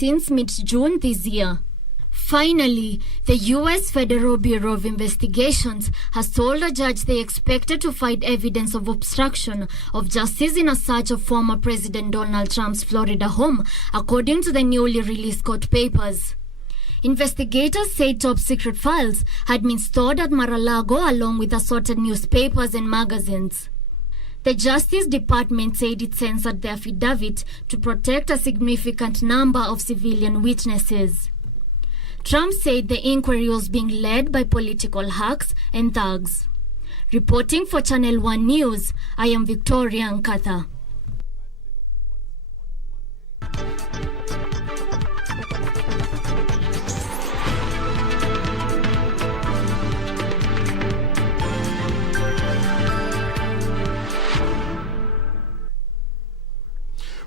since mid-June this year. Finally, the U.S. Federal Bureau of Investigations has told a judge they expected to find evidence of obstruction of justice in a search of former President Donald Trump's Florida home, according to the newly released court papers. Investigators say top-secret files had been stored at Mar-a-Lago along with assorted newspapers and magazines. The Justice Department said it censored the affidavit to protect a significant number of civilian witnesses. Trump said the inquiry was being led by political hacks and thugs. Reporting for Channel 1 News, I am Victoria Nkatha.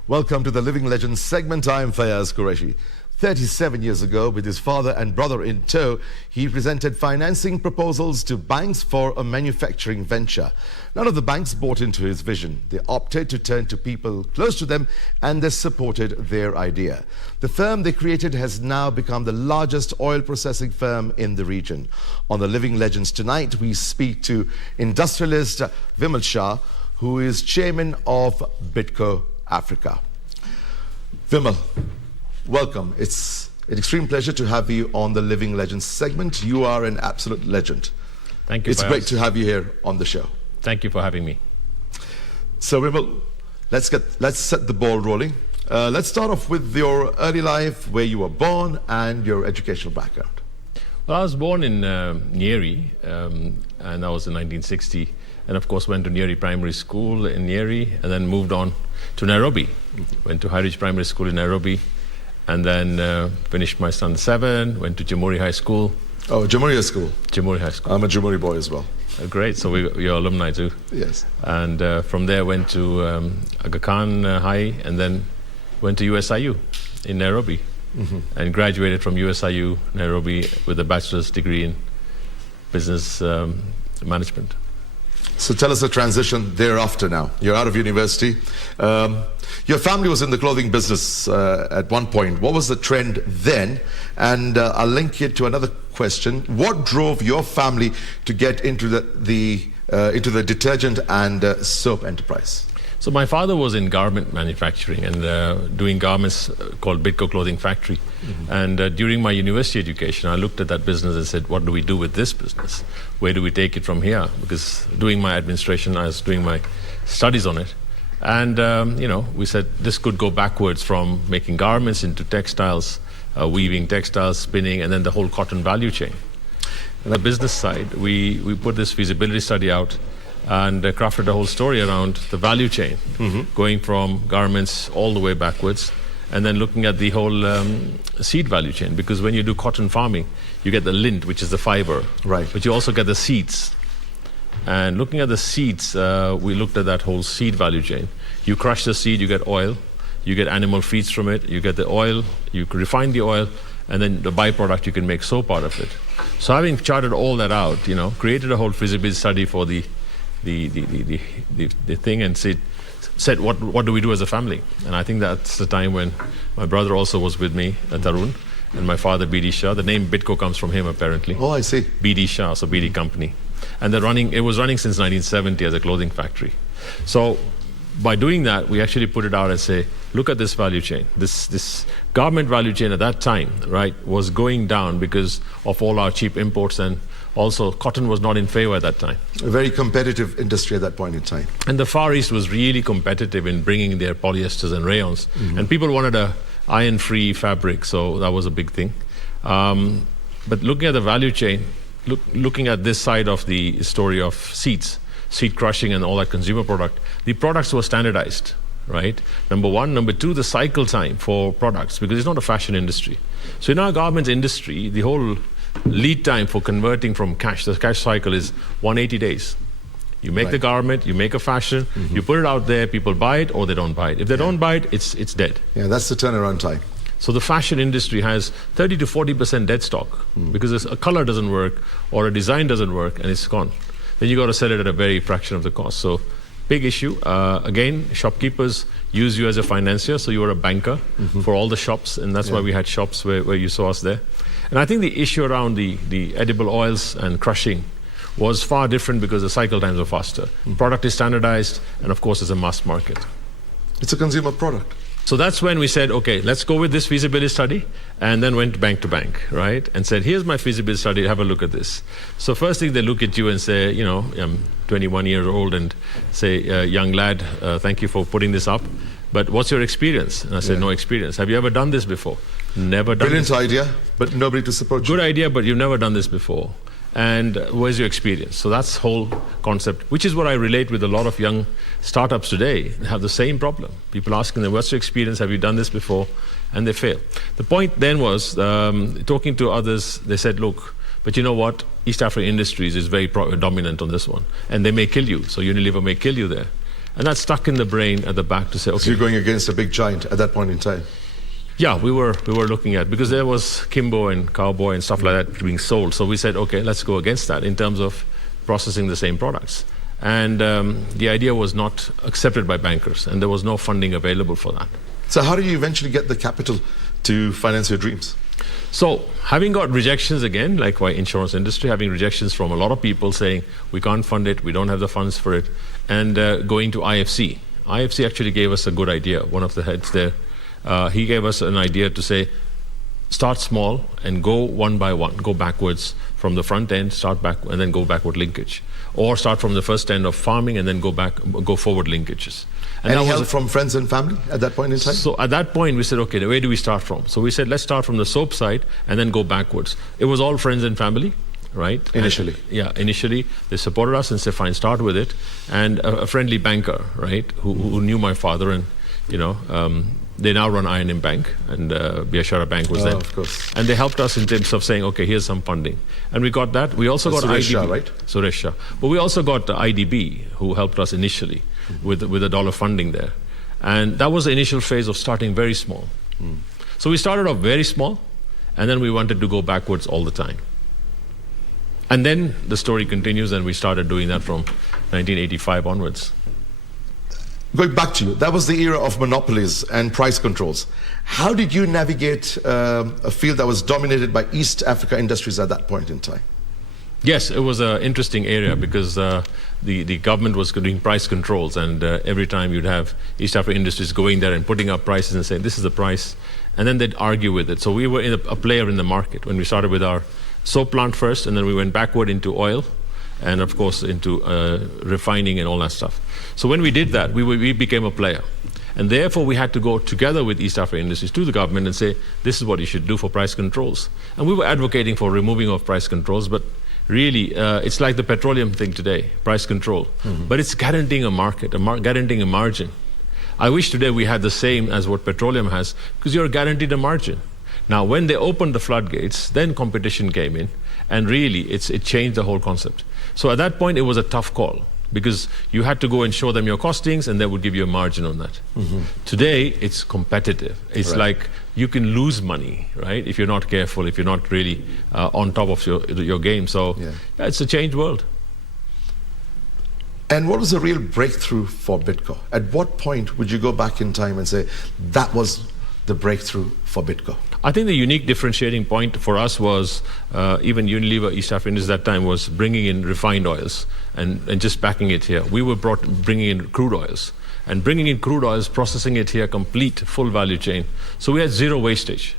Welcome to the Living Legends segment. I am Fayaz Qureshi. 37 years ago, with his father and brother in tow, he presented financing proposals to banks for a manufacturing venture. None of the banks bought into his vision. They opted to turn to people close to them, and they supported their idea. The firm they created has now become the largest oil processing firm in the region. On the Living Legends tonight, we speak to industrialist Vimal Shah, who is chairman of Bitco Africa. Vimal, welcome. It's an extreme pleasure to have you on the Living Legends segment. You are an absolute legend. Thank you. It's great to have you here on the show. Thank you for having me. So, Vimal, let's set the ball rolling. Let's start off with your early life, where you were born, and your educational background. Well, I was born in Nyeri, and that was in 1960. And of course went to Nyeri Primary School in Nyeri, and then moved on to Nairobi. Went to High Ridge Primary School in Nairobi, and then finished my Standard 7, went to Jamhuri High School. Oh, Jamhuri High School. Jamhuri High School. I'm a Jamhuri boy as well. Great, so you're alumni too. Yes. And from there went to Aga Khan High, and then went to USIU in Nairobi, and graduated from USIU Nairobi with a bachelor's degree in business management. So tell us the transition thereafter now. You're out of university. Your family was in the clothing business at one point. What was the trend then? And I'll link it to another question. What drove your family to get into the detergent and soap enterprise? So my father was in garment manufacturing and doing garments called Bitco Clothing Factory. And during my university education, I looked at that business and said, what do we do with this business? Where do we take it from here? Because doing my administration, I was doing my studies on it. And, we said this could go backwards from making garments into textiles, weaving textiles, spinning, and then the whole cotton value chain. On the business side, we put this feasibility study out and crafted a whole story around the value chain, going from garments all the way backwards, and then looking at the whole seed value chain. Because when you do cotton farming, you get the lint, which is the fiber, right? But you also get the seeds. And looking at the seeds, we looked at that whole seed value chain. You crush the seed, you get oil, you get animal feeds from it, you get the oil, you refine the oil, and then the byproduct, you can make soap out of it. So having charted all that out, created a whole feasibility study for the thing, and said what do we do as a family? And I think that's the time when my brother also was with me, Tarun, and my father, BD Shah. The name Bitco comes from him, apparently. Oh, I see. BD Shah, so BD Company. And it was running since 1970 as a clothing factory. So by doing that, we actually put it out and say, look at this value chain. This garment value chain at that time, right, was going down because of all our cheap imports, and also cotton was not in favor at that time. A very competitive industry at that point in time. And the Far East was really competitive in bringing their polyesters and rayons. And people wanted a iron-free fabric, so that was a big thing. But looking at the value chain, looking at this side of the story of seeds, seed crushing and all that consumer product, the products were standardized, right? Number one. Number two, the cycle time for products, because it's not a fashion industry. So in our garments industry, the whole lead time for converting from cash, the cash cycle is 180 days. You make the garment, you make a fashion, you put it out there, people buy it or they don't buy it. If they don't buy it, it's dead. Yeah, that's the turnaround time. So the fashion industry has 30 to 40% dead stock because a color doesn't work or a design doesn't work and it's gone. Then you got to sell it at a very fraction of the cost. So Big issue. Again, shopkeepers use you as a financier, so you were a banker for all the shops, and that's why we had shops where you saw us there. And I think the issue around the edible oils and crushing was far different because the cycle times are faster. Product is standardized, and of course, it's a mass market. It's a consumer product. So that's when we said, okay, let's go with this feasibility study, and then went bank to bank, right? And said, here's my feasibility study, have a look at this. So first thing, they look at you and say, you know, I'm 21 years old, and say, young lad, thank you for putting this up, but what's your experience? And I said, no experience. Have you ever done this before? Never done Brilliant this. idea, but nobody to support you. Good idea, but you've never done this before. And where's your experience? So that's whole concept, which is what I relate with a lot of young startups today. They have the same problem. People asking them, what's your experience? Have you done this before? And they fail. The point then was, talking to others, they said, look, but you know what? East African Industries is very dominant on this one. And they may kill you. So Unilever may kill you there. And that stuck in the brain at the back to say, okay. So you're going against a big giant at that point in time. Yeah, we were looking at, because there was Kimbo and Cowboy and stuff like that being sold. So we said, okay, let's go against that in terms of processing the same products. And the idea was not accepted by bankers, and there was no funding available for that. So how do you eventually get the capital to finance your dreams? So having got rejections again, like my insurance industry, having rejections from a lot of people saying, we can't fund it, we don't have the funds for it, and going to IFC. IFC actually gave us a good idea, one of the heads there. He gave us an idea to say, start small and go one by one, go backwards from the front end, start back, and then go backward linkage. Or start from the first end of farming and then go forward linkages. And any help from friends and family at that point in time? So at that point, we said, okay, where do we start from? So we said, let's start from the soap side and then go backwards. It was all friends and family, right? Initially. Initially, they supported us and said, fine, start with it. And a friendly banker, right, who knew my father, and, you know, they now run I&M Bank, and Biashara Bank was there. Of course. And they helped us in terms of saying, okay, here's some funding. And we got that. We also got Suresh IDB. Shah, right? Suresh Shah. But we also got IDB, who helped us initially with $1 funding there. And that was the initial phase of starting very small. So we started off very small, and then we wanted to go backwards all the time. And then the story continues, and we started doing that from 1985 onwards. Going back to you, that was the era of monopolies and price controls. How did you navigate a field that was dominated by East Africa Industries at that point in time? Yes, it was an interesting area because the government was doing price controls, and every time you'd have East Africa Industries going there and putting up prices and saying, this is the price, and then they'd argue with it. So we were a player in the market when we started with our soap plant first, and then we went backward into oil, and of course into refining and all that stuff. So when we did that, we became a player. And therefore we had to go together with East African Industries to the government and say, this is what you should do for price controls. And we were advocating for removing of price controls, but really it's like the petroleum thing today, price control. But it's guaranteeing a market, guaranteeing a margin. I wish today we had the same as what petroleum has, because you're guaranteed a margin. Now, when they opened the floodgates, then competition came in, and really it changed the whole concept. So at that point, it was a tough call, because you had to go and show them your costings, and they would give you a margin on that. Today, it's competitive. It's like you can lose money, right, if you're not careful, if you're not really on top of your game. So it's a changed world. And what was the real breakthrough for Bitco? At what point would you go back in time and say, that was the breakthrough for Bitco? I think the unique differentiating point for us was even Unilever East Africa Industries at that time was bringing in refined oils and just packing it here. We were bringing in crude oils. And bringing in crude oils, processing it here, complete, full value chain. So we had zero wastage,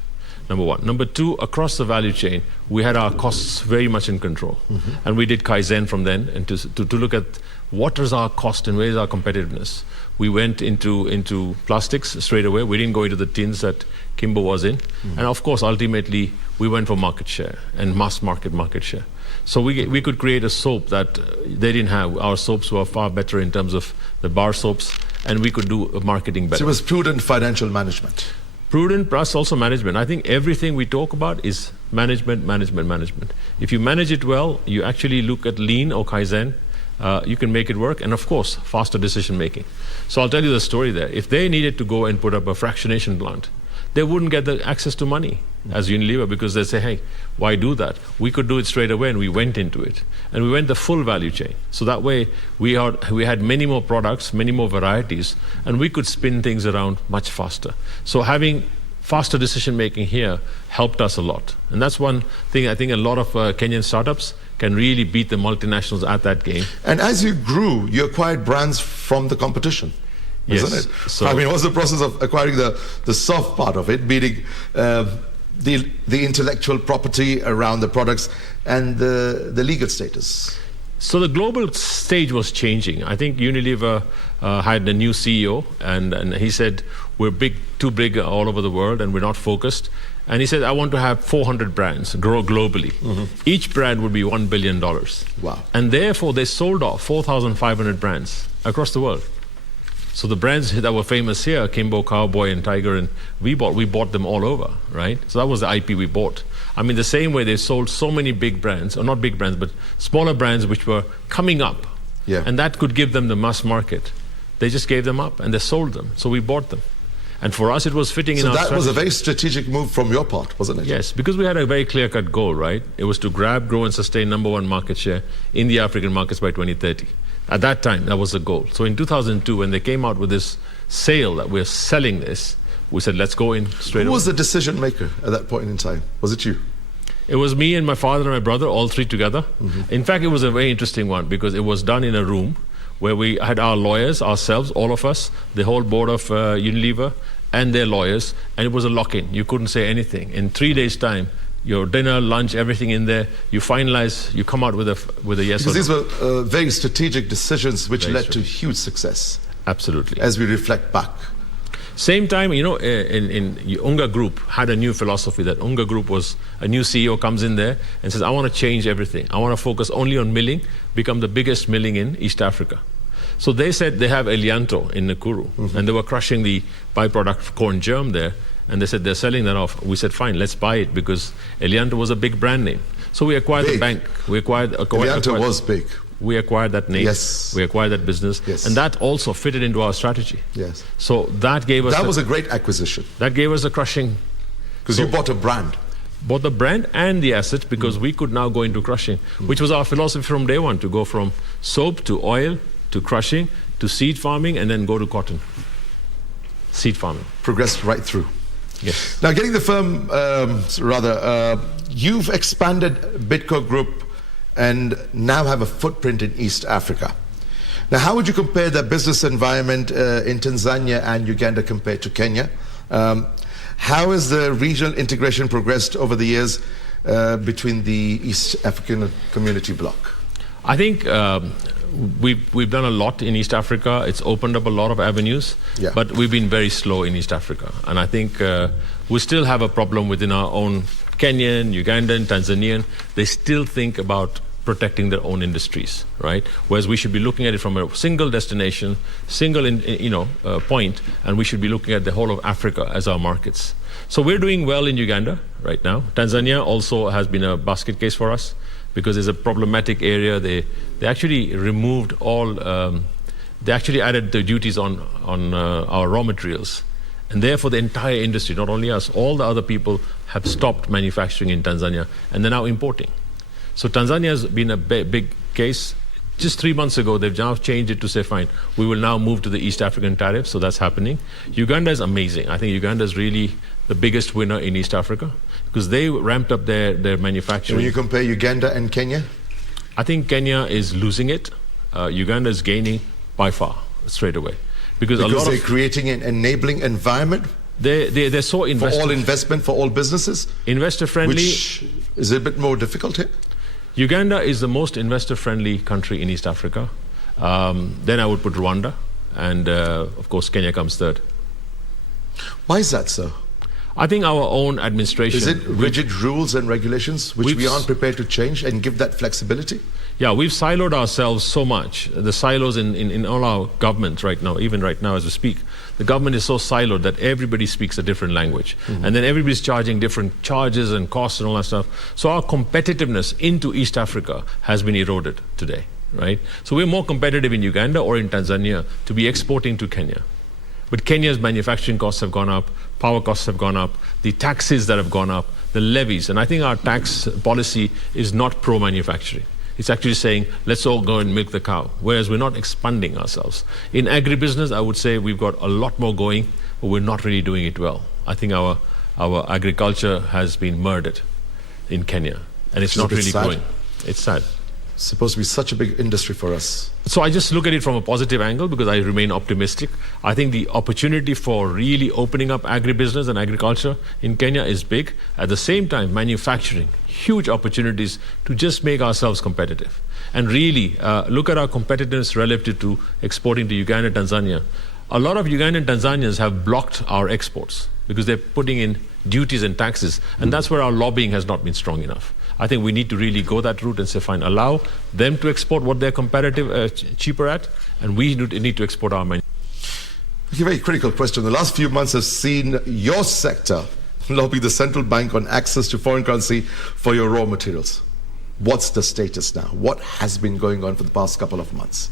number one. Number two, across the value chain, we had our costs very much in control. And we did Kaizen from then, and to look at what is our cost and where is our competitiveness. We went into plastics straight away. We didn't go into the tins that Kimbo was in. And of course, ultimately, we went for market share and mass market share. So we could create a soap that they didn't have. Our soaps were far better in terms of the bar soaps, and we could do marketing better. So it was prudent financial management. Prudent plus also management. I think everything we talk about is management. If you manage it well, you actually look at lean or Kaizen, you can make it work, and of course, faster decision making. So I'll tell you the story there. If they needed to go and put up a fractionation plant, they wouldn't get the access to money as Unilever, because they say, hey, why do that? We could do it straight away, and we went into it. And we went the full value chain. So that way, we had many more products, many more varieties, and we could spin things around much faster. So having faster decision making here helped us a lot. And that's one thing I think a lot of Kenyan startups can really beat the multinationals at that game. And as you grew, you acquired brands from the competition. Yes. Isn't it? So, I mean, what's the process of acquiring the soft part of it, meaning the intellectual property around the products and the legal status? So the global stage was changing. I think Unilever had a new CEO, and he said, we're too big all over the world, and we're not focused. And he said, I want to have 400 brands, grow globally. Each brand would be $1 billion. Wow. And therefore, they sold off 4,500 brands across the world. So the brands that were famous here, Kimbo, Cowboy, and Tiger, and we bought them all over, right? So that was the IP we bought. I mean, the same way they sold so many big brands, or not big brands, but smaller brands which were coming up. Yeah. And that could give them the mass market. They just gave them up, and they sold them. So we bought them. And for us, it was fitting in our strategy. So that was a very strategic move from your part, wasn't it? Yes, because we had a very clear-cut goal, right? It was to grab, grow, and sustain #1 market share in the African markets by 2030. At that time, that was the goal. So in 2002, when they came out with this sale that we're selling this, we said, let's go in straight away. Who was the decision maker at that point in time? Was it you? It was me and my father and my brother, all three together. In fact, it was a very interesting one because it was done in a room where we had our lawyers, ourselves, all of us, the whole board of Unilever, and their lawyers, and it was a lock-in. You couldn't say anything. In 3 days' time, your dinner, lunch, everything in there, you finalize, you come out with a yes or no. Because these were very strategic decisions which led to huge success. Absolutely. As we reflect back. Same time, in Unga Group had a new philosophy that Unga Group was, a new CEO comes in there and says, I want to change everything. I want to focus only on milling, become the biggest milling in East Africa. So they said they have Elianto in Nakuru, and they were crushing the byproduct corn germ there, and they said they're selling that off. We said, fine, let's buy it, because Elianto was a big brand name. So we acquired the bank. Elianto was big. We acquired that name. Yes. We acquired that business. Yes. And that also fitted into our strategy. Yes. So that gave us... That was a great acquisition. That gave us a crushing... Because you bought a brand. Bought the brand and the asset, because we could now go into crushing, which was our philosophy from day one, to go from soap to oil to crushing to seed farming and then go to cotton. Seed farming. Progressed right through. Yes. Now, getting the firm, you've expanded Bitco Group and now have a footprint in East Africa. Now, how would you compare the business environment in Tanzania and Uganda compared to Kenya? How has the regional integration progressed over the years between the East African community bloc? I think we've done a lot in East Africa. It's opened up a lot of avenues, but we've been very slow in East Africa. And I think we still have a problem within our own Kenyan, Ugandan, Tanzanian. They still think about protecting their own industries, right? Whereas we should be looking at it from a single destination, single point, and we should be looking at the whole of Africa as our markets. So we're doing well in Uganda right now. Tanzania also has been a basket case for us, because there's a problematic area. They actually removed all, they actually added the duties on our raw materials. And therefore the entire industry, not only us, all the other people have stopped manufacturing in Tanzania, and they're now importing. So Tanzania has been a big case. Just 3 months ago, they've now changed it to say, fine, we will now move to the East African tariff, so that's happening. Uganda is amazing. I think Uganda is really the biggest winner in East Africa, because they ramped up their manufacturing. When you compare Uganda and Kenya? I think Kenya is losing it. Uganda is gaining by far, straight away. Because they're creating an enabling environment? They're so invested. For all investment, for all businesses? Investor-friendly. Which is a bit more difficult here? Uganda is the most investor-friendly country in East Africa. Then I would put Rwanda, and of course Kenya comes third. Why is that, sir? I think our own administration... Is it rigid rules and regulations which we aren't prepared to change and give that flexibility? Yeah, we've siloed ourselves so much. The silos in all our governments right now, even right now as we speak, the government is so siloed that everybody speaks a different language. And then everybody's charging different charges and costs and all that stuff. So our competitiveness into East Africa has been eroded today, right? So we're more competitive in Uganda or in Tanzania to be exporting to Kenya. But Kenya's manufacturing costs have gone up, power costs have gone up, the taxes that have gone up, the levies. And I think our tax policy is not pro-manufacturing. It's actually saying, let's all go and milk the cow, whereas we're not expanding ourselves. In agribusiness, I would say we've got a lot more going, but we're not really doing it well. I think our agriculture has been murdered in Kenya, and it's not really growing. It's sad. It's supposed to be such a big industry for us. So I just look at it from a positive angle because I remain optimistic. I think the opportunity for really opening up agribusiness and agriculture in Kenya is big. At the same time, manufacturing, huge opportunities to just make ourselves competitive. And really look at our competitiveness relative to exporting to Uganda, Tanzania. A lot of Ugandan Tanzanians have blocked our exports because they're putting in duties and taxes. And that's where our lobbying has not been strong enough. I think we need to really go that route and say, fine, allow them to export what they're competitive, cheaper at, and we need to export our money. A very critical question. The last few months have seen your sector lobby the central bank on access to foreign currency for your raw materials. What's the status now? What has been going on for the past couple of months?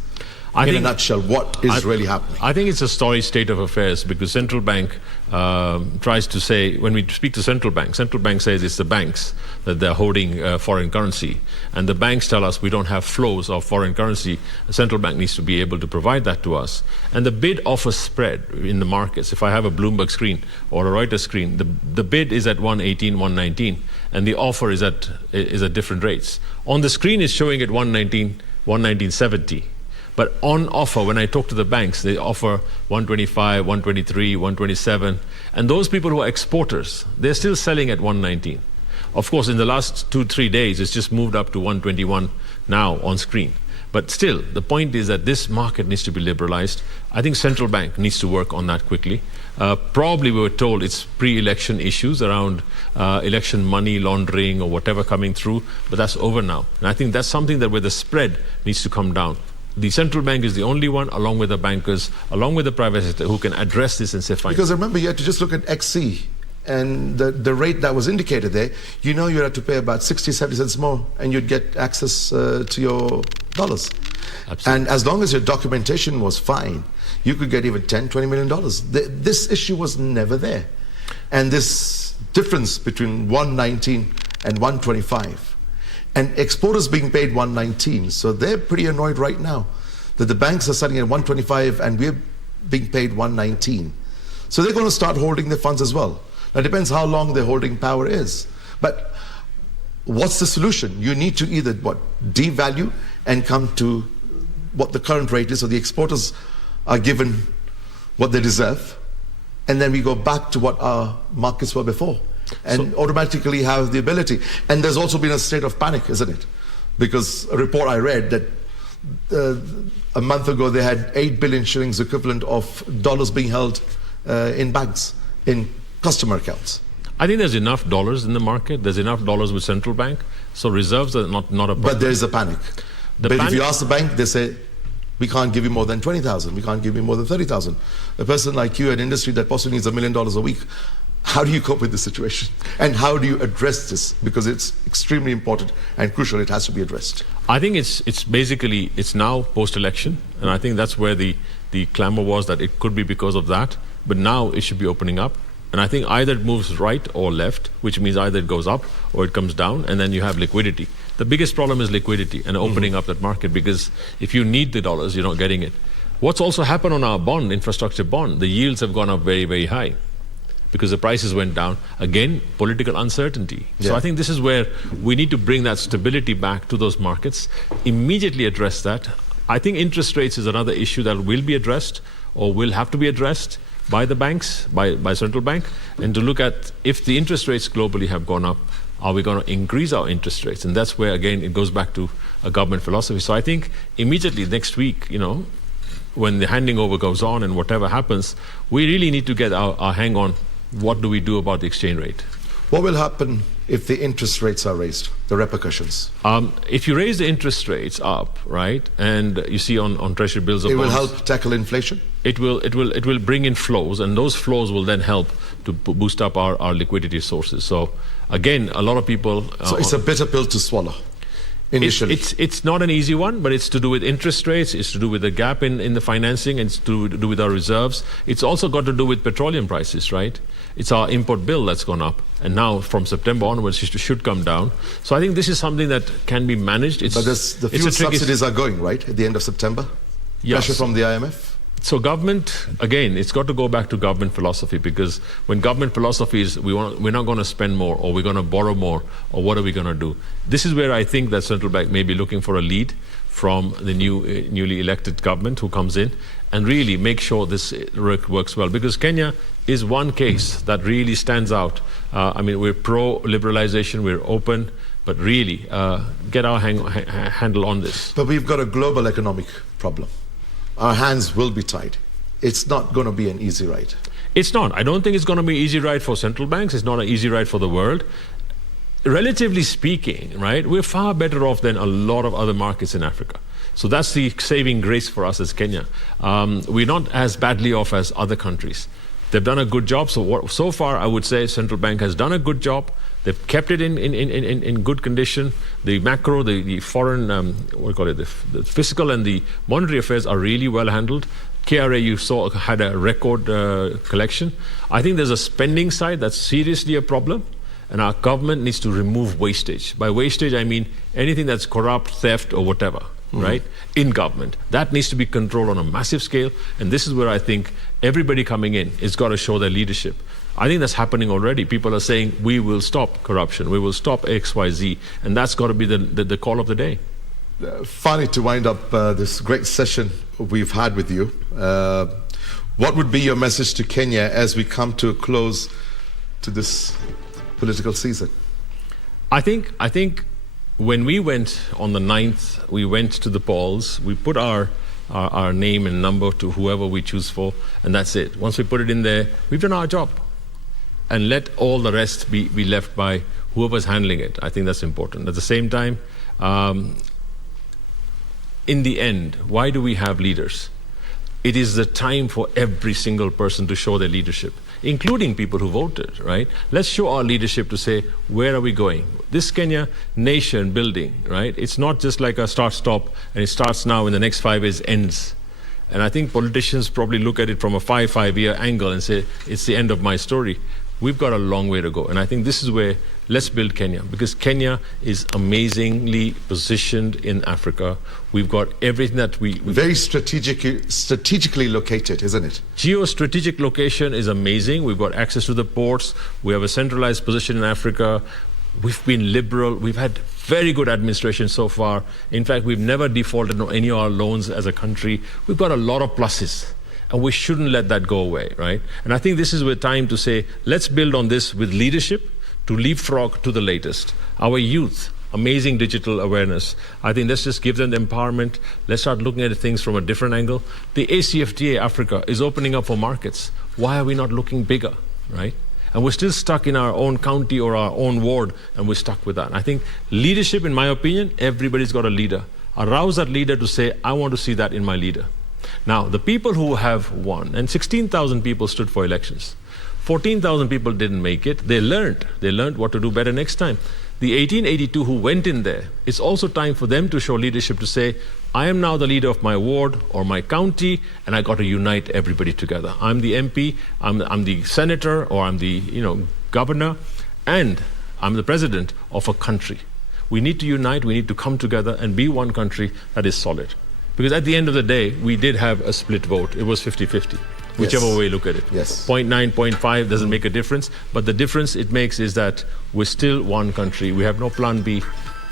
In a nutshell, what is really happening? I think it's a sorry state of affairs because central bank tries to say, when we speak to central bank says it's the banks that they're holding foreign currency. And the banks tell us we don't have flows of foreign currency. The central bank needs to be able to provide that to us. And the bid-offer spread in the markets, if I have a Bloomberg screen or a Reuters screen, the bid is at 118, 119, and the offer is at different rates. On the screen it's showing at 119, 119.70. But on offer, when I talk to the banks, they offer 125, 123, 127. And those people who are exporters, they're still selling at 119. Of course, in the last 2-3 days, it's just moved up to 121 now on screen. But still, the point is that this market needs to be liberalized. I think central bank needs to work on that quickly. Probably we were told it's pre-election issues around election money laundering or whatever coming through, but that's over now. And I think that's something that where the spread needs to come down. The central bank is the only one, along with the bankers, along with the private sector, who can address this and say, fine. Because remember, you had to just look at XC and the rate that was indicated there. You know you had to pay about 60, 70 cents more and you'd get access to your dollars. Absolutely. And as long as your documentation was fine, you could get even 10, 20 million dollars. This issue was never there. And this difference between 119 and 125, and exporters being paid 119, so they're pretty annoyed right now that the banks are selling at 125 and we're being paid 119. So they're going to start holding their funds as well. Now it depends how long their holding power is. But what's the solution? You need to either devalue and come to what the current rate is, so the exporters are given what they deserve, and then we go back to what our markets were before. And automatically have the ability. And there's also been a state of panic, isn't it? Because a report I read that a month ago they had 8 billion shillings equivalent of dollars being held in banks, in customer accounts. I think there's enough dollars in the market. There's enough dollars with central bank. So reserves are not a problem. But there is a panic. If you ask the bank, they say, we can't give you more than 20,000. We can't give you more than 30,000. A person like you, an industry that possibly needs $1 million a week, how do you cope with this situation? And how do you address this? Because it's extremely important and crucial. It has to be addressed. I think it's now post-election. And I think that's where the clamor was, that it could be because of that. But now it should be opening up. And I think either it moves right or left, which means either it goes up or it comes down, and then you have liquidity. The biggest problem is liquidity and opening up that market, because if you need the dollars, you're not getting it. What's also happened on our bond, infrastructure bond, the yields have gone up very, very high, because the prices went down. Again, political uncertainty. Yeah. So I think this is where we need to bring that stability back to those markets, immediately address that. I think interest rates is another issue that will be addressed or will have to be addressed by the banks, by central bank, and to look at if the interest rates globally have gone up, are we going to increase our interest rates? And that's where, again, it goes back to a government philosophy. So I think immediately next week, when the handing over goes on and whatever happens, we really need to get our hang on what do we do about the exchange rate. What will happen if the interest rates are raised, the repercussions? If you raise the interest rates up, right, and you see on treasury bills, it will help tackle inflation? It will bring in flows, and those flows will then help to boost up our liquidity sources. So again, a lot of people... so it's a bitter pill to swallow. initially? It's not an easy one, but it's to do with interest rates, it's to do with the gap in the financing, and it's to do with our reserves. It's also got to do with petroleum prices, right? It's our import bill that's gone up, and now from September onwards it should come down. So I think this is something that can be managed. But the fuel subsidies are going, right, at the end of September? Yes. Pressure from the IMF? So government, again, it's got to go back to government philosophy, because when government philosophy is we're not going to spend more, or we're going to borrow more, or what are we going to do? This is where I think that central bank may be looking for a lead from the newly elected government who comes in and really make sure this works well. Because Kenya is one case that really stands out. I mean, we're pro-liberalization, we're open, but really get our handle on this. But we've got a global economic problem. Our hands will be tied. It's not going to be an easy ride. It's not. I don't think it's going to be an easy ride for central banks. It's not an easy ride for the world. Relatively speaking, right, we're far better off than a lot of other markets in Africa. So that's the saving grace for us as Kenya. We're not as badly off as other countries. They've done a good job. So far, I would say central bank has done a good job. They've kept it in good condition. The macro, the foreign, the fiscal and the monetary affairs are really well handled. KRA, you saw, had a record collection. I think there's a spending side that's seriously a problem, and our government needs to remove wastage. By wastage, I mean anything that's corrupt, theft, or whatever, right, in government. That needs to be controlled on a massive scale, and this is where I think everybody coming in has got to show their leadership. I think that's happening already. People are saying, we will stop corruption, we will stop XYZ, and that's got to be the call of the day. Finally, to wind up this great session we've had with you, what would be your message to Kenya as we come to a close to this political season? I think when we went on the 9th, we went to the polls, we put our name and number to whoever we choose for, and that's it. Once we put it in there, we've done our job. And let all the rest be left by whoever's handling it. I think that's important. At the same time, in the end, why do we have leaders? It is the time for every single person to show their leadership, including people who voted, right? Let's show our leadership to say, where are we going? This Kenya nation building, right? It's not just like a start-stop, and it starts now in the next 5 years, ends. And I think politicians probably look at it from a 5-year angle and say, it's the end of my story. We've got a long way to go. And I think this is where let's build Kenya, because Kenya is amazingly positioned in Africa. We've got everything that we very strategically located, isn't it? Geostrategic location is amazing. We've got access to the ports. We have a centralized position in Africa. We've been liberal. We've had very good administration so far. In fact, we've never defaulted on any of our loans as a country. We've got a lot of pluses, and we shouldn't let that go away, right? And I think this is the time to say, let's build on this with leadership to leapfrog to the latest. Our youth, amazing digital awareness. I think let's just give them the empowerment. Let's start looking at things from a different angle. The ACFTA Africa is opening up for markets. Why are we not looking bigger, right? And we're still stuck in our own county or our own ward, and we're stuck with that. And I think leadership, in my opinion, everybody's got a leader. Arouse that leader to say, I want to see that in my leader. Now, the people who have won, and 16,000 people stood for elections. 14,000 people didn't make it. They learned what to do better next time. The 1882 who went in there, it's also time for them to show leadership to say, I am now the leader of my ward or my county, and I got to unite everybody together. I'm the MP, I'm the senator, or I'm the governor, and I'm the president of a country. We need to unite, we need to come together and be one country that is solid. Because at the end of the day, we did have a split vote. It was 50-50. Whichever way you look at it. Yes. 0.9, 0.5 doesn't make a difference. But the difference it makes is that we're still one country. We have no plan B.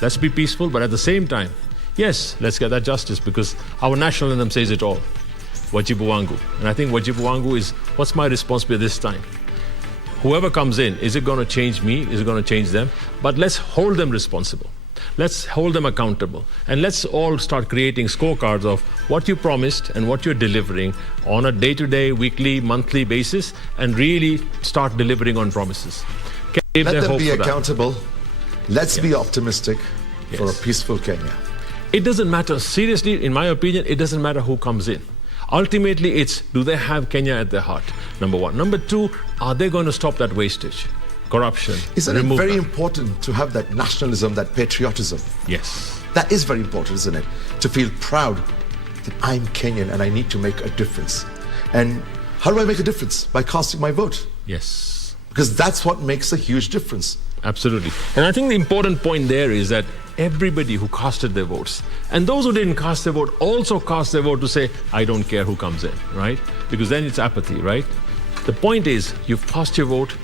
Let's be peaceful, but at the same time, yes, let's get that justice, because our national anthem says it all. Wajibu wangu. And I think wajibu wangu is, what's my responsibility this time? Whoever comes in, is it going to change me? Is it going to change them? But let's hold them responsible. Let's hold them accountable, and let's all start creating scorecards of what you promised and what you're delivering on a day-to-day, weekly, monthly basis, and really start delivering on promises. Let them be accountable. Let's be optimistic for a peaceful Kenya. It doesn't matter, seriously, in my opinion, it doesn't matter who comes in. Ultimately, it's, do they have Kenya at their heart? Number one. Number two, are they going to stop that wastage? Corruption. Isn't it very important to have that nationalism, that patriotism? Yes. That is very important, isn't it? To feel proud that I'm Kenyan and I need to make a difference. And how do I make a difference? By casting my vote. Yes. Because that's what makes a huge difference. Absolutely. And I think the important point there is that everybody who casted their votes, and those who didn't cast their vote also cast their vote to say, I don't care who comes in, right? Because then it's apathy, right? The point is, you've cast your vote.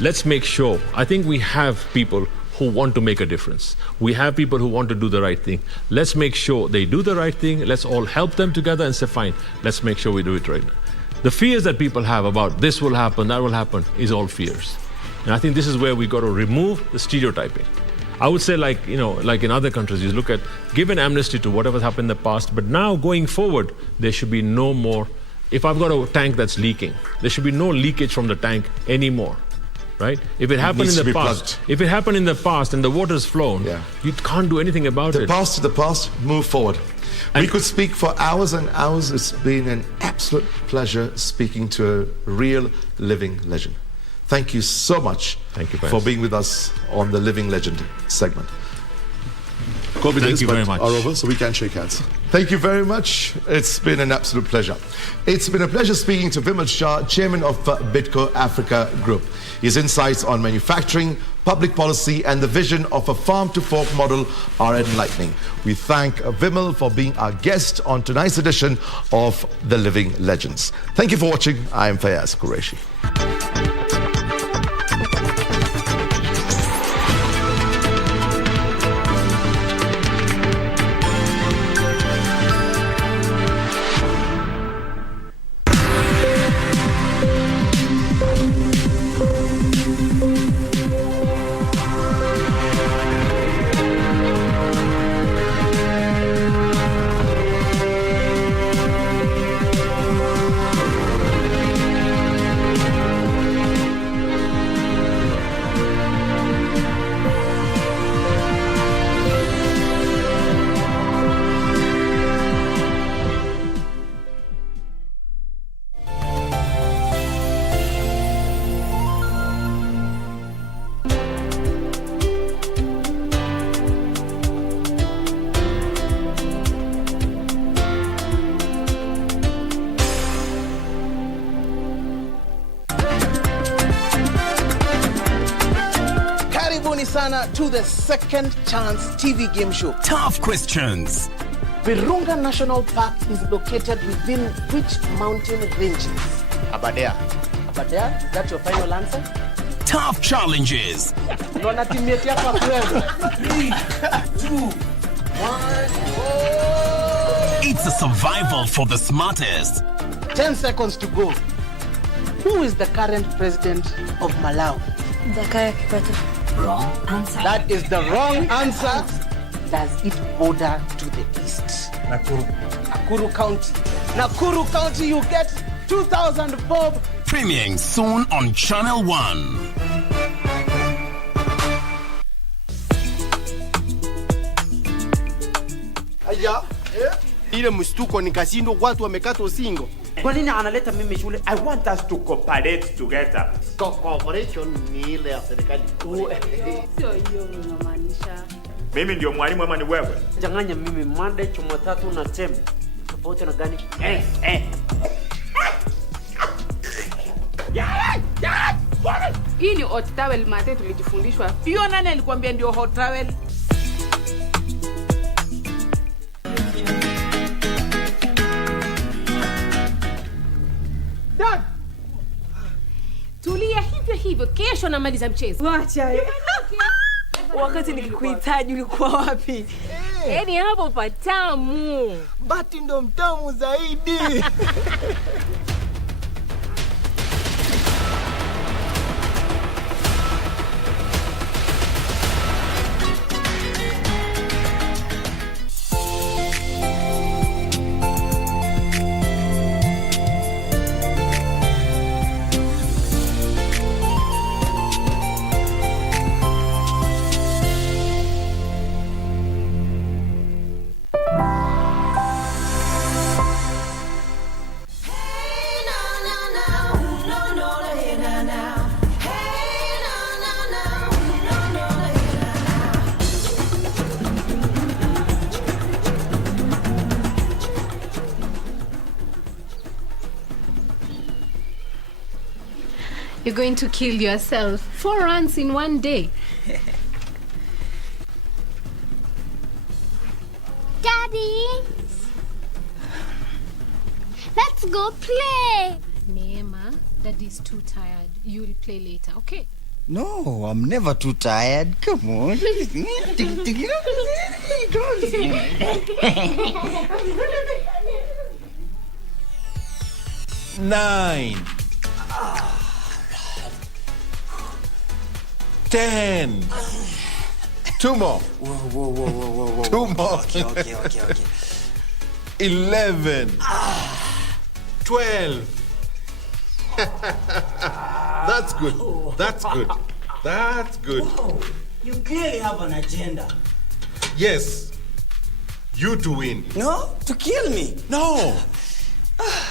Let's make sure. I think we have people who want to make a difference. We have people who want to do the right thing. Let's make sure they do the right thing. Let's all help them together and say, fine, let's make sure we do it right. The fears that people have about this will happen, that will happen, is all fears. And I think this is where we got to remove the stereotyping. I would say, like in other countries, you look at, give an amnesty to whatever's happened in the past, but now going forward, there should be no more. If I've got a tank that's leaking, there should be no leakage from the tank anymore. Right? If it happened in the past, if it happened in the past and the water's flown, you can't do anything about it. The past to the past, move forward. We could speak for hours and hours. It's been an absolute pleasure speaking to a real living legend. Thank you so much for being with us on the Living Legend segment. Thank you very much. Are over, so we can shake hands. Thank you very much. It's been an absolute pleasure. It's been a pleasure speaking to Vimal Shah, chairman of Bitco Africa Group. His insights on manufacturing, public policy, and the vision of a farm-to-fork model are enlightening. We thank Vimal for being our guest on tonight's edition of The Living Legends. Thank you for watching. I am Fayaz Qureshi. To the Second Chance TV game show. Tough questions. Virunga National Park is located within which mountain ranges? Aberdare. Aberdare? Is that your final answer? Tough challenges. 3, 2, 1, go. It's a survival for the smartest. 10 seconds to go. Who is the current president of Malawi? Jakaya Kikwete. Wrong answer. That is the wrong answer. Does it border to the east? Nakuru County. Nakuru County, you get 2,000 bob. Premiering soon on Channel 1. Aya, ile mshtuko nikashindwa, watu wamekata usingo. Kwa nini analeta mimi shule? I want us to cooperate together. Cooperation ni ile ya serikali. Sio hiyo unamaanisha. Mimi ndio mwalimu ama ni wewe? Changanya mimi Monday, Jumatatu na Tem. Tofauti na gani? Hii ni hot towel mate tulijifundishwa. Hiyo nani alikwambia ndio hot towel? Dad. Tulia hivyo kesho na mali za mchezo. Wacha. Wakati nikikuhitaji ulikuwa wapi? Yaani hapo patamu. Bati ndo mtamu zaidi. You're going to kill yourself. 4 ants in one day. Daddy! Let's go play! Neema, Daddy's too tired. You'll play later, okay? No, I'm never too tired. Come on. 9. 10. 2 more. Whoa. 2 more. Okay. 11. 12. That's good. That's good. Whoa. You clearly have an agenda. Yes. You to win. No? To kill me? No.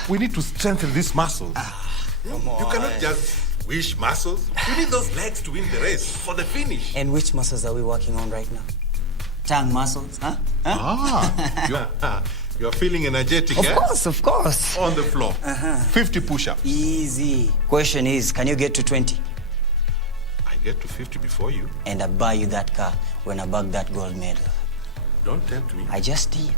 We need to strengthen these muscles. Come on. You cannot just wish muscles. You need those legs to win the race for the finish. And which muscles are we working on right now? Tongue muscles, huh? You're feeling energetic, Of course. On the floor. 50 push-ups. Easy. Question is, can you get to 20? I get to 50 before you. And I buy you that car when I bag that gold medal. Don't tempt me. I just did.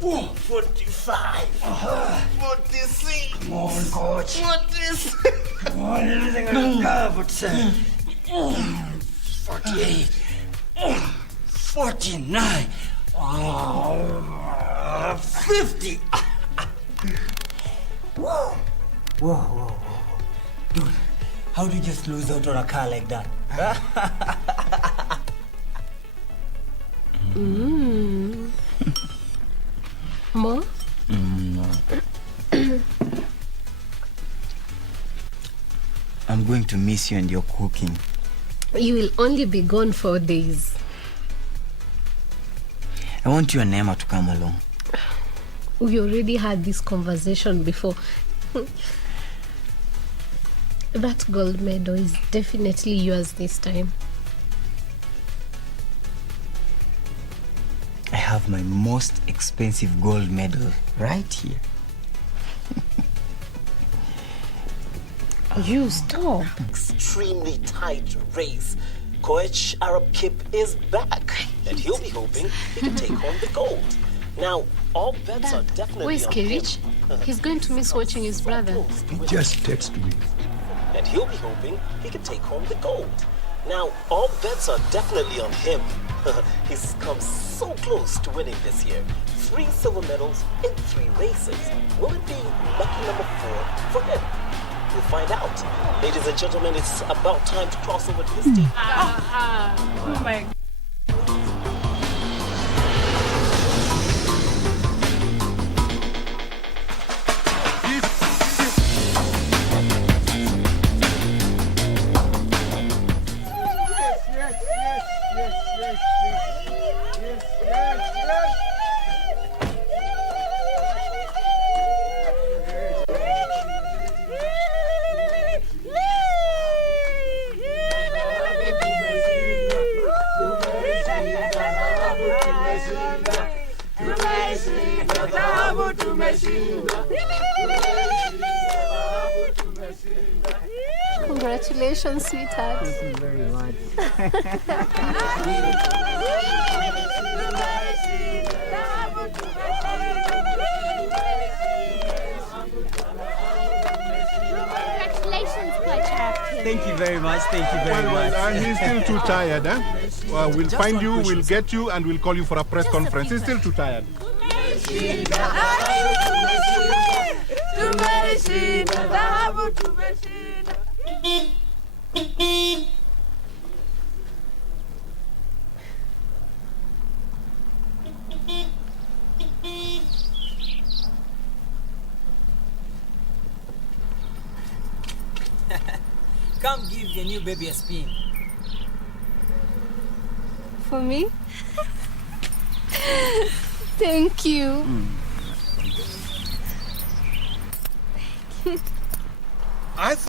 Whoa, 45. 46. Come on, coach. 46. Come on, everything on the but 48. 49. 50. Whoa. Dude, how did you just lose out on a car like that? More? No. I'm going to miss you and your cooking. You will only be gone 4 days. I want you and Neema to come along. We already had this conversation before. That gold medal is definitely yours this time. I have my most expensive gold medal right here. You stop. Extremely tight race. Coach Arab Kip is back, and he'll be hoping he can take home the gold. Now, all bets are definitely Where's on Kirich? him. He's going to miss watching his brother. He just texted me. And he'll be hoping he can take home the gold. Now, all bets are definitely on him. He's come so close to winning this year. 3 silver medals in 3 races. Will it be lucky number 4 for him? We'll find out. Ladies and gentlemen, it's about time to cross over to his team. Oh my God. Congratulations, sweetheart. Thank you very much. Congratulations, Coach Arab. Thank you very much. Thank you very much. And he's still too tired, eh? We'll find you, we'll get you, and we'll call you for a press conference. He's still too tired. your new baby a spin. For me? Thank you. I